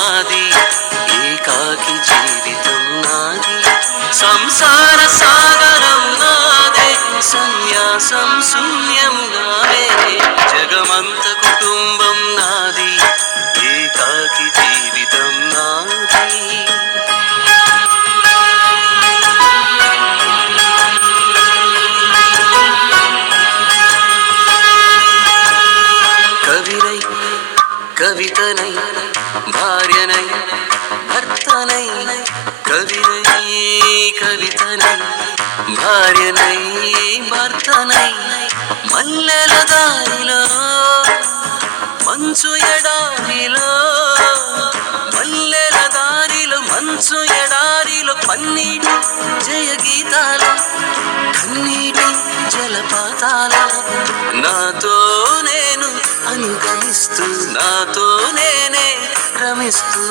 నాది, ఏకాకి జీవితం నాది, సంసార సాగరం నాదే, సన్యాసం శూన్యం నాదే, జగమంత కుటుంబం నాది, ఏకాకి జీవితం నాది. కవినై కవితనై భార్యనై భర్తనై, కవినై కవితనై భార్యనై భర్తనై, మల్లెల దారిలో మంచు ఎడారిలో, మల్లెల దారిలో మంచు ఎడారిలో, పన్నీటి జయ గీతాల కన్నీటి జలపాతాల, నాతో నేను అనుగమిస్తూ నాతో నేనే రమిస్తూ